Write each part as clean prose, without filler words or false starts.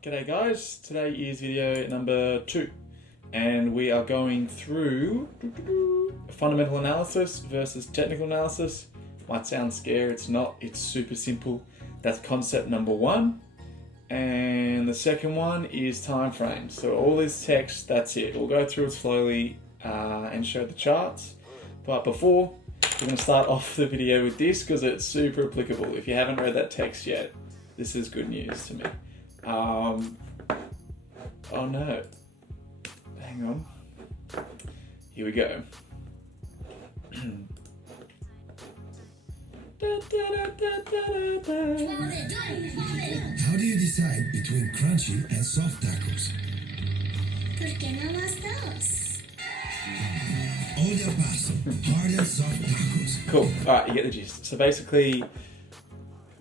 G'day guys, today is video number 2 and we are going through fundamental analysis versus technical analysis. Might sound scary, it's not, it's super simple. That's concept number 1. And the second one is time frames. So all this text, that's it. We'll go through it slowly and show the charts. But before, we're going to start off the video with this because it's super applicable. If you haven't read that text yet, this is good news to me. Oh no, hang on, here we go. How do you decide between crunchy and soft tacos? ¿Por qué no los dos? All del Paso, hard and soft tacos. Cool, alright, you get the gist. So basically,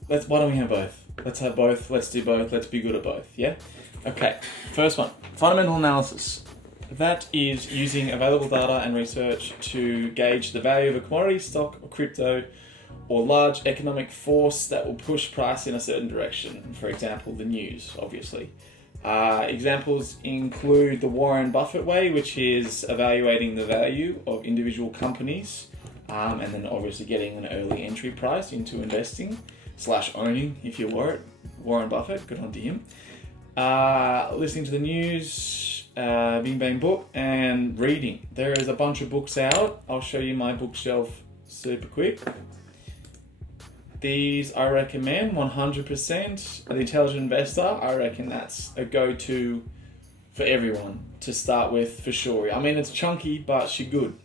why don't we have both? Let's have both, let's do both, let's be good at both, yeah? Okay, first one, fundamental analysis. That is using available data and research to gauge the value of a commodity, stock, or crypto, or large economic force that will push price in a certain direction. For example, the news, obviously. Examples include the Warren Buffett way, which is evaluating the value of individual companies, and then obviously getting an early entry price into investing. / owning, if you were it. Warren Buffett, good on to him. Listening to the news, Bing Bang book, and reading. There is a bunch of books out. I'll show you my bookshelf super quick. These I recommend 100%. The Intelligent Investor, I reckon that's a go-to for everyone to start with for sure. I mean, it's chunky, but she good.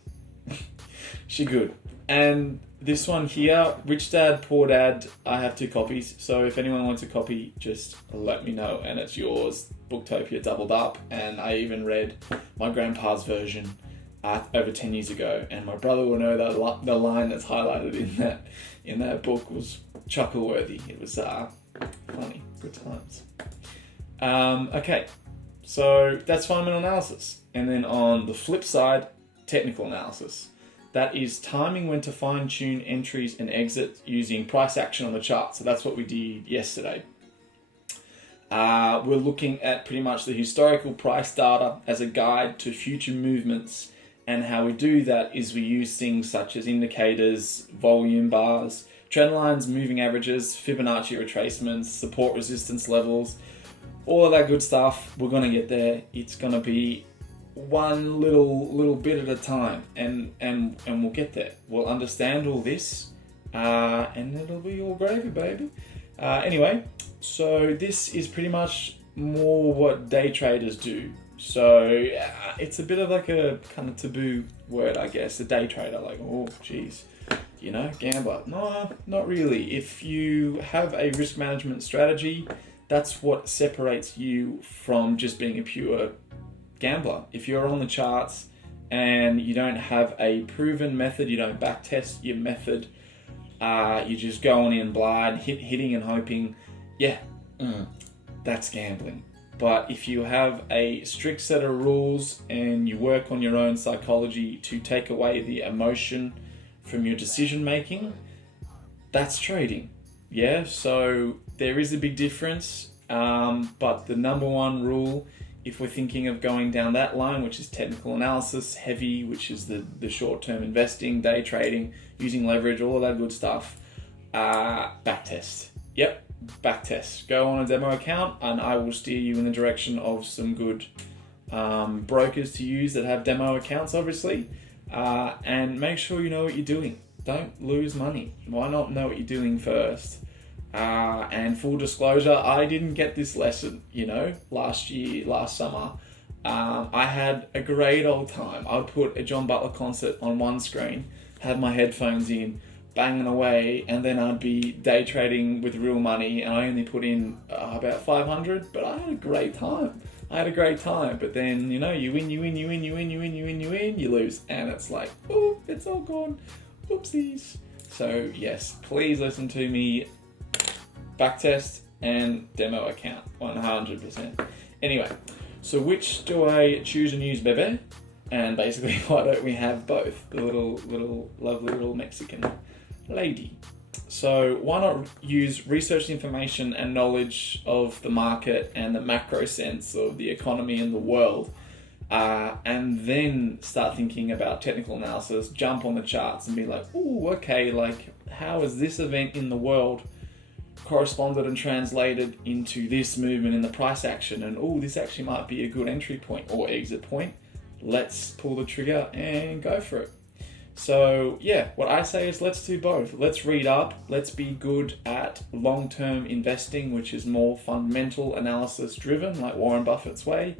She good. And this one here, Rich Dad, Poor Dad, I have 2 copies. So if anyone wants a copy, just let me know and it's yours. Booktopia doubled up, and I even read my grandpa's version over 10 years ago. And my brother will know that the line that's highlighted in that book was chuckle-worthy. It was funny, good times. Okay, so that's fundamental analysis. And then on the flip side, technical analysis. That is timing when to fine-tune entries and exit using price action on the chart. So that's what we did yesterday. We're looking at pretty much the historical price data as a guide to future movements. And how we do that is we use things such as indicators, volume bars, trend lines, moving averages, Fibonacci retracements, support resistance levels, all of that good stuff. We're going to get there. It's going to be one little bit at a time, and we'll get there. We'll understand all this, and it'll be all gravy, baby. Anyway, so this is pretty much more what day traders do. So it's a bit of like a kind of taboo word, I guess. A day trader, like, oh geez, gambler. No, not really. If you have a risk management strategy, that's what separates you from just being a pure gambler. If you're on the charts and you don't have a proven method, you don't back test your method, you're just going in blind, hitting and hoping, that's gambling. But if you have a strict set of rules and you work on your own psychology to take away the emotion from your decision making, that's trading. Yeah, so there is a big difference, but the number one rule, if we're thinking of going down that line, which is technical analysis, heavy, which is the short-term investing, day trading, using leverage, all of that good stuff, backtest. Yep, backtest. Go on a demo account and I will steer you in the direction of some good brokers to use that have demo accounts, obviously, and make sure you know what you're doing. Don't lose money. Why not know what you're doing first? And full disclosure, I didn't get this lesson, last summer. I had a great old time. I'd put a John Butler concert on one screen, have my headphones in, banging away, and then I'd be day trading with real money, and I only put in about 500, but I had a great time. But then, you win, you lose, and it's like, oh, it's all gone. Oopsies. So yes, please listen to me. Backtest and demo account, 100%. Anyway, so which do I choose and use, bebe? And basically, why don't we have both? The little lovely little Mexican lady. So why not use research information and knowledge of the market and the macro sense of the economy and the world, and then start thinking about technical analysis, jump on the charts and be like, oh, okay, like how is this event in the world corresponded and translated into this movement in the price action? And oh, this actually might be a good entry point or exit point. Let's pull the trigger and go for it. So yeah, what I say is let's do both. Let's read up. Let's be good at long-term investing, which is more fundamental analysis driven, like Warren Buffett's way.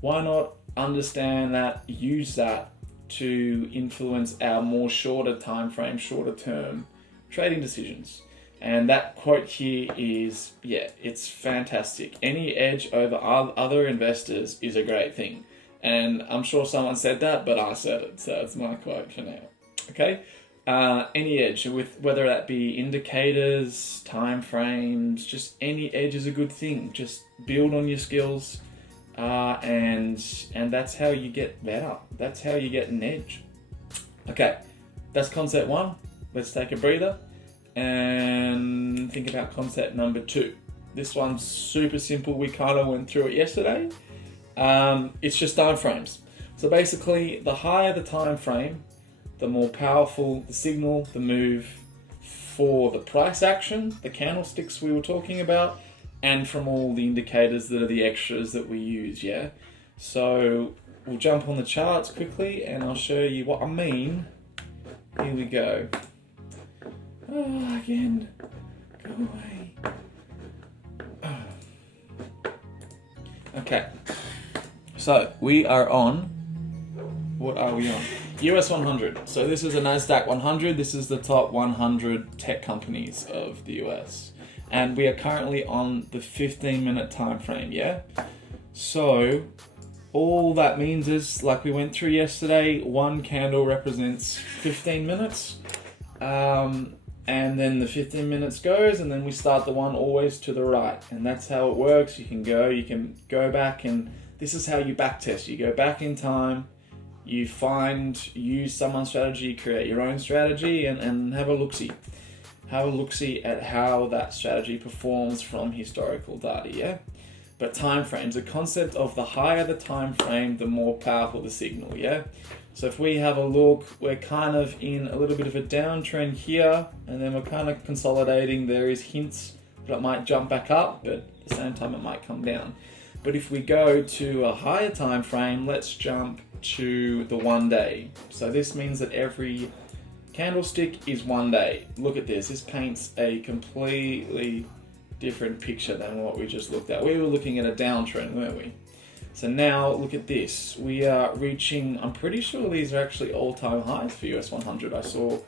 Why not understand that, use that to influence our more shorter time frame, shorter term trading decisions? And that quote here is, yeah, it's fantastic. Any edge over other investors is a great thing. And I'm sure someone said that, but I said it, so it's my quote for now. Okay? Any edge, with whether that be indicators, time frames, just any edge is a good thing. Just build on your skills, and that's how you get better. That's how you get an edge. Okay, that's concept one. Let's take a breather and think about concept number 2. This one's super simple. We kind of went through it yesterday. It's just time frames. So basically, the higher the time frame, the more powerful the signal, the move for the price action, the candlesticks we were talking about, and from all the indicators that are the extras that we use, yeah? So we'll jump on the charts quickly and I'll show you what I mean. Here we go. Oh, again, go away. Okay, so we are on, what are we on? US 100. So this is a NASDAQ 100. This is the top 100 tech companies of the US. And we are currently on the 15-minute time frame, yeah? So all that means is, like we went through yesterday, one candle represents 15 minutes. And then the 15 minutes goes, and then we start the one always to the right. And that's how it works. You can go back, and this is how you backtest. You go back in time, you use someone's strategy, create your own strategy, and have a look-see. Have a look-see at how that strategy performs from historical data, yeah? But time frames, the concept of the higher the time frame, the more powerful the signal, yeah? So if we have a look, we're kind of in a little bit of a downtrend here, and then we're kind of consolidating. There is hints that it might jump back up, but at the same time it might come down. But if we go to a higher time frame, let's jump to the 1 day. So this means that every candlestick is 1 day. Look at this. This paints a completely different picture than what we just looked at. We were looking at a downtrend, weren't we? So now look at this. We are reaching, I'm pretty sure these are actually all-time highs for US 100. I saw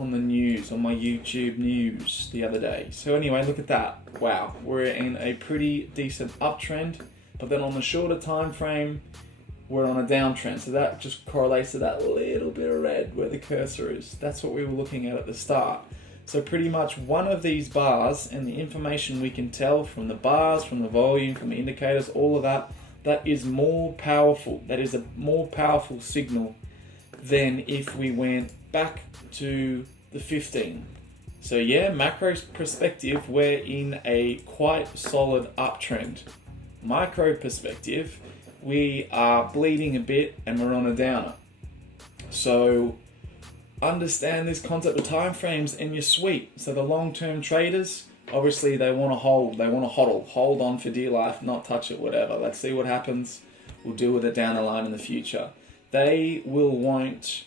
on the news, on my YouTube news the other day. So anyway, look at that. Wow, we're in a pretty decent uptrend, but then on the shorter time frame, we're on a downtrend. So that just correlates to that little bit of red where the cursor is. That's what we were looking at the start. So pretty much one of these bars, and the information we can tell from the bars, from the volume, from the indicators, all of that, that is more powerful. That is a more powerful signal than if we went back to the 15. So yeah, macro perspective, we're in a quite solid uptrend. Micro perspective, we are bleeding a bit and we're on a downer. So understand this concept of time frames and you're sweet. So the long-term traders, obviously they want to hold, they want to hold on for dear life, not touch it, whatever. Let's see what happens. We'll deal with it down the line in the future. They will want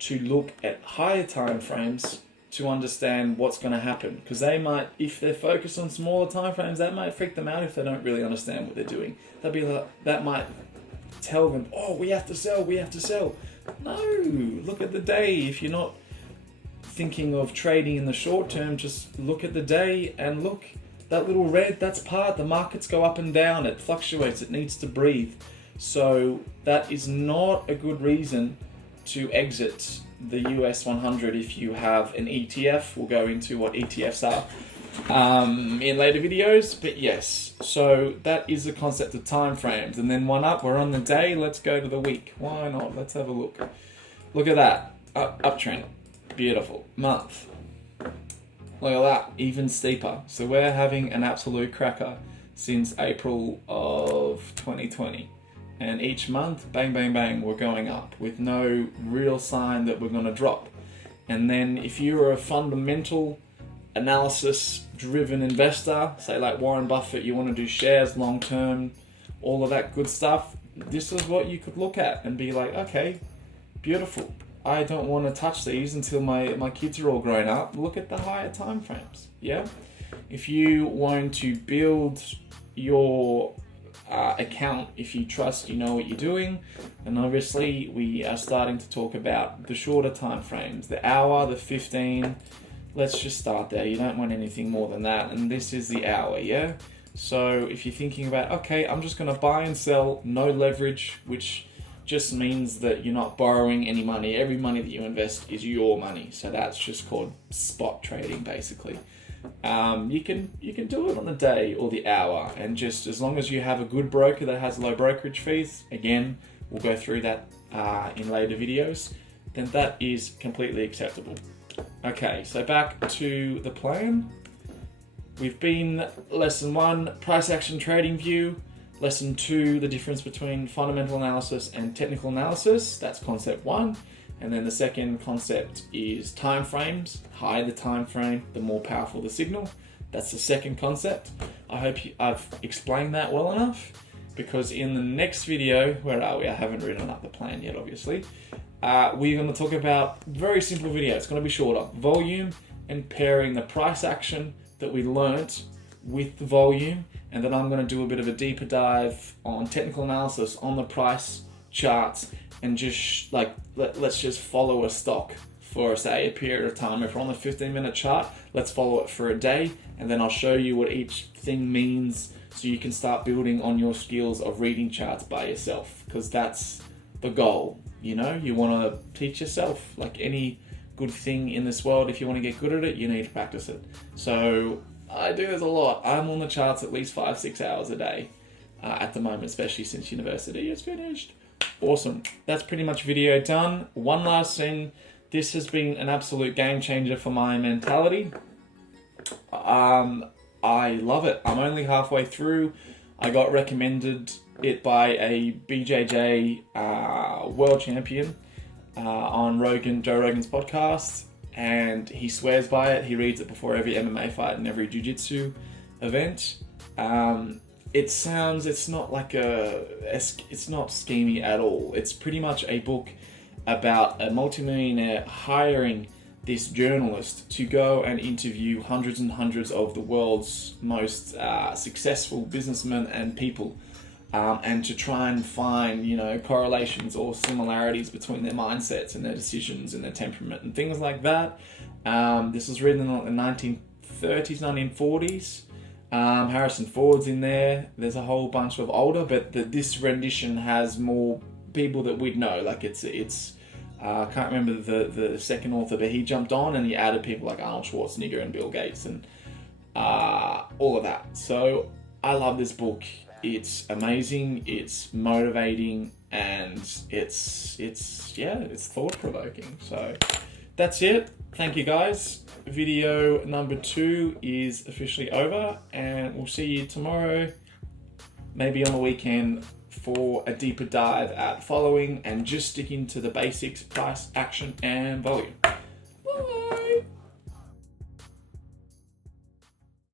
to look at higher time frames to understand what's going to happen, because they might, if they're focused on smaller time frames, that might freak them out if they don't really understand what they're doing. That might tell them, oh, we have to sell. No, look at the day. If you're not thinking of trading in the short term, just look at the day and look, that little red, that's part. The markets go up and down, it fluctuates, it needs to breathe. So that is not a good reason to exit the US 100 if you have an ETF. We'll go into what ETFs are in later videos, but yes, so that is the concept of time frames. And then one up, we're on the day, let's go to the week. Why not? Let's have a look. Look at that, uptrend, beautiful. Month, Look at that, even steeper. So we're having an absolute cracker since April of 2020. And each month, bang, bang, bang, we're going up with no real sign that we're going to drop. And then if you're a fundamental analysis driven investor, say like Warren Buffett, you want to do shares long term, all of that good stuff, this is what you could look at and be like, okay, beautiful. I don't want to touch these until my kids are all grown up. Look at the higher time frames. Yeah. If you want to build your account, if you trust you know what you're doing, and obviously we are starting to talk about the shorter time frames, the hour, the 15. Let's just start there. You don't want anything more than that, and this is the hour. Yeah. So if you're thinking about, okay, I'm just going to buy and sell, no leverage, which just means that you're not borrowing any money. Every money that you invest is your money. So that's just called spot trading, basically. You can do it on the day or the hour, and just as long as you have a good broker that has low brokerage fees, again, we'll go through that in later videos, then that is completely acceptable. Okay, so back to the plan. We've been lesson 1, price action trading view. Lesson 2, the difference between fundamental analysis and technical analysis. That's concept 1. And then the second concept is time frames. Higher the time frame, the more powerful the signal. That's the second concept. I hope I've explained that well enough, because in the next video, where are we? I haven't written up the plan yet, obviously. We're going to talk about very simple video. It's going to be shorter. Volume and pairing the price action that we learnt with the volume, and then I'm going to do a bit of a deeper dive on technical analysis on the price charts, and just let's just follow a stock for, say, a period of time. If we're on the 15-minute chart, let's follow it for a day, and then I'll show you what each thing means, so you can start building on your skills of reading charts by yourself, because that's the goal. You know, you want to teach yourself. Like any good thing in this world, if you want to get good at it, you need to practice it. So I do this a lot. I'm on the charts at least 5-6 hours a day at the moment, especially since university is finished. Awesome. That's pretty much video done. One last thing. This has been an absolute game changer for my mentality. I love it. I'm only halfway through. I got recommended it by a BJJ world champion on Joe Rogan's podcast, and he swears by it. He reads it before every MMA fight and every jiu-jitsu event. It's not schemy at all. It's pretty much a book about a multimillionaire hiring this journalist to go and interview hundreds and hundreds of the world's most successful businessmen and people, and to try and find, correlations or similarities between their mindsets and their decisions and their temperament and things like that. This was written in the 1930s, 1940s. Harrison Ford's in there. There's a whole bunch of older, but this rendition has more people that we'd know. Like it's I can't remember the second author, but he jumped on and he added people like Arnold Schwarzenegger and Bill Gates and all of that. So I love this book. It's amazing. It's motivating, and it's thought-provoking. So that's it. Thank you, guys. Video number 2 is officially over, and we'll see you tomorrow, maybe on the weekend, for a deeper dive at following and just sticking to the basics, price, action, and volume.